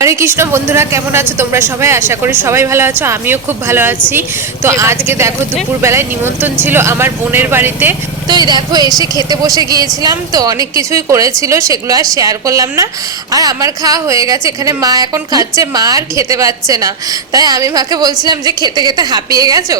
হরে কৃষ্ণ বন্ধুরা, কেমন আছো তোমরা সবাই? আশা করি সবাই ভালো আছো, আমিও খুব ভালো আছি। তো আজকে দেখো দুপুরবেলায় নিমন্ত্রণ ছিল আমার বোনের বাড়িতে। তো এই দেখো এসে খেতে বসে গিয়েছিলাম। তো অনেক কিছুই করেছিল, সেগুলো আর শেয়ার করলাম না। আর আমার খাওয়া হয়ে গেছে, এখানে মা এখন খাচ্ছে, মা আর খেতে পাচ্ছে না। তাই আমি মাকে বলছিলাম যে খেতে খেতে হাঁপিয়ে গেছো।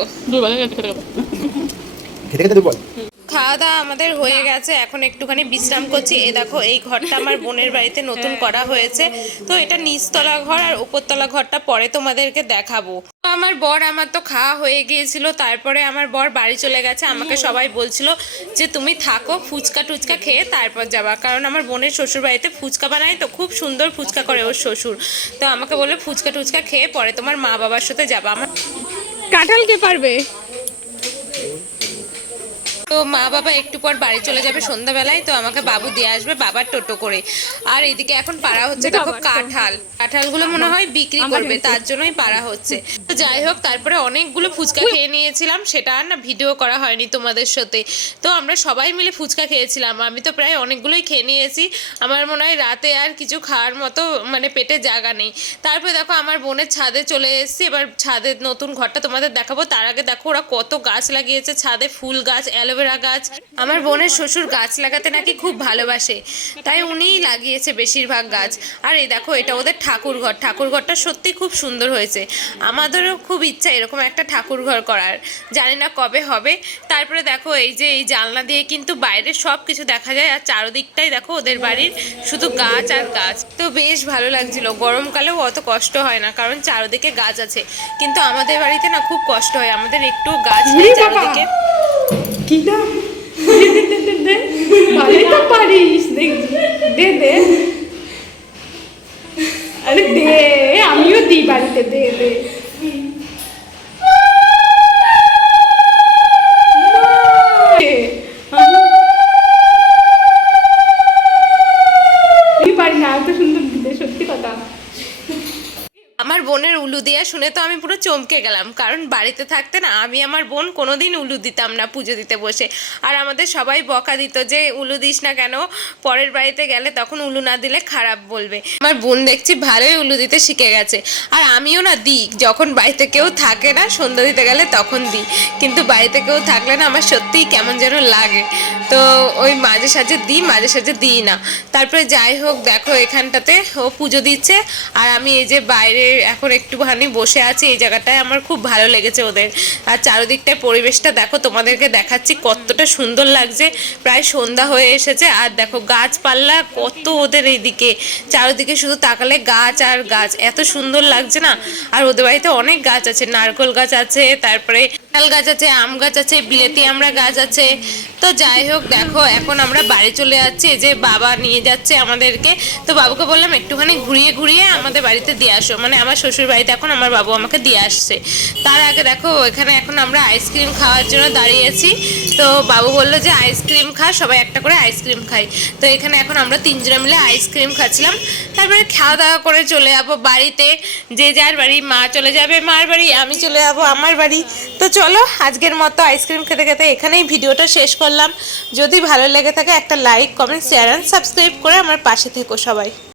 খাওয়া দাওয়া আমাদের হয়ে গেছে, এখন একটুখানি বিশ্রাম করছি। এ দেখো এই ঘরটা আমার বোনের বাড়িতে নতুন করা হয়েছে। তো এটা নিচতলা ঘর, আর উপরতলা ঘরটা পরে তোমাদেরকে দেখাবো। আমার বর, আমার তো খাওয়া হয়ে গিয়েছিল, তারপরে আমার বর বাড়ি চলে গেছে। আমাকে সবাই বলছিল যে তুমি থাকো, ফুচকা টুচকা খেয়ে তারপর যাবা, কারণ আমার বোনের শ্বশুর বাড়িতে ফুচকা বানায়, তো খুব সুন্দর ফুচকা করে ওর শ্বশুর। তো আমাকে বলে ফুচকা টুচকা খেয়ে পরে তোমার মা বাবার সাথে যাবা। আমার কাঁঠাল কে পারবে। তো মা বাবা একটু পর বাড়ি চলে যাবে সন্ধ্যাবেলায়। তো আমাকে বাবু দিয়ে আসবে বাবার টোটো করে। আর এদিকে এখন পাড়া হচ্ছে দেখো কাঁঠালগুলো মনে হয় বিক্রি করবে, তার জন্যই পাড়া হচ্ছে। তো যাই হোক, তারপরে অনেকগুলো ফুচকা খেয়ে নিয়েছিলাম, সেটা আর না ভিডিও করা হয়নি তোমাদের সাথে। তো আমরা সবাই মিলে ফুচকা খেয়েছিলাম, আমি তো প্রায় অনেকগুলোই খেয়ে নিয়েছি। আমার মনে হয় রাতে আর কিছু খাওয়ার মতো মানে পেটে জায়গা নেই। তারপরে দেখো আমার বোনের ছাদে চলে এসেছি, এবার ছাদের নতুন ঘরটা তোমাদের দেখাবো। তার আগে দেখো ওরা কত গাছ লাগিয়েছে ছাদে, ফুল গাছ, অ্যালোভেরা গাছ। আমার বোনের শ্বশুর গাছ লাগাতে নাকি খুব ভালোবাসে, তাই উনিই লাগিয়েছে বেশিরভাগ গাছ। আর এই দেখো এটা ওদের ঠাকুর ঘর, ঠাকুর ঘরটা সত্যি খুব সুন্দর হয়েছে। আমাদেরও খুব ইচ্ছা এরকম একটা ঠাকুর ঘর করার, জানি না কবে হবে। তারপরে দেখো এই যে এই জানলা দিয়ে কিন্তু বাইরে সব কিছু দেখা যায়, আর চারদিকটাই দেখো ওদের বাড়ির শুধু গাছ আর গাছ। তো বেশ ভালো লাগছিল, গরমকালেও অত কষ্ট হয় না কারণ চারদিকে গাছ আছে। কিন্তু আমাদের বাড়িতে না খুব কষ্ট হয়, আমাদের একটু গাছ নেই চারদিকে। কি না ভালোই তো পারিস, দে দে, আরে দে, আমিও দিই বাড়িতে, দে দে। পারি না, এত সুন্দর দিতে, সত্যি কথা। আমার বোনের উলু দেওয়া শুনে তো আমি পুরো চমকে গেলাম, কারণ বাড়িতে থাকতে না আমি আমার বোন কোনোদিন উলু দিতাম না পুজো দিতে বসে। আর আমাদের সবাই বকা দিত যে উলু দিস না কেন, পরের বাড়িতে গেলে তখন উলু না দিলে খারাপ বলবে। আমার বোন দেখছি ভালোই উলু দিতে শিখে গেছে। আর আমিও না দিই, যখন বাড়িতে কেউ থাকে না সন্ধ্যা দিতে গেলে তখন দিই, কিন্তু বাড়িতে কেউ থাকলে না আমার সত্যিই কেমন যেন লাগে। তো ওই মাঝে সাঝে দিই, মাঝে সাঝে দিই না। তারপরে যাই হোক দেখো এখানটাতে ও পুজো দিচ্ছে, আর আমি এই যে বাইরে এখন একটুখানি বসে আছি, এই জায়গাটায় আমার খুব ভালো লেগেছে ওদের। আর চারিদিকটায় পরিবেশটা দেখো, তোমাদেরকে দেখাচ্ছি কতটা সুন্দর লাগছে। প্রায় সন্ধ্যা হয়ে এসেছে, আর দেখো গাছপালা কত ওদের এইদিকে, চারিদিকে শুধু তাকালে গাছ আর গাছ, এত সুন্দর লাগছে না। আর ওদের বাড়িতে অনেক গাছ আছে, নারকেল গাছ আছে, তারপরে কাঁঠাল গাছ আছে, আম গাছ আছে, বিলেতি আমড়া গাছ আছে। তো যাই হোক দেখো এখন আমরা বাড়ি চলে যাচ্ছি, যে বাবা নিয়ে যাচ্ছে আমাদেরকে। তো বাবুকে বললাম একটুখানি ঘুরিয়ে ঘুরিয়ে আমাদের বাড়িতে দিয়ে আসো, মানে আমার শ্বশুর বাড়িতে এখন আমার বাবু আমাকে দিয়ে আসছে। তার আগে দেখো এখানে এখন আমরা আইসক্রিম খাওয়ার জন্য দাঁড়িয়েছি। তো বাবু বললো যে আইসক্রিম খা, সবাই একটা করে আইসক্রিম খাই। তো এখানে এখন আমরা তিনজনে মিলে আইসক্রিম খাচ্ছিলাম। তারপরে খাওয়া দাওয়া করে চলে যাবো বাড়িতে, যে যার বাড়ি, মা চলে যাবে মার বাড়ি, আমি চলে যাবো আমার বাড়ি। তো চলো আজকের মতো আইসক্রিম খেতে খেতে এখানেই ভিডিওটা শেষ করলাম। যদি ভালো লেগে থাকে একটা like, comment, share and subscribe করে আমার পাশে থেকো সবাই।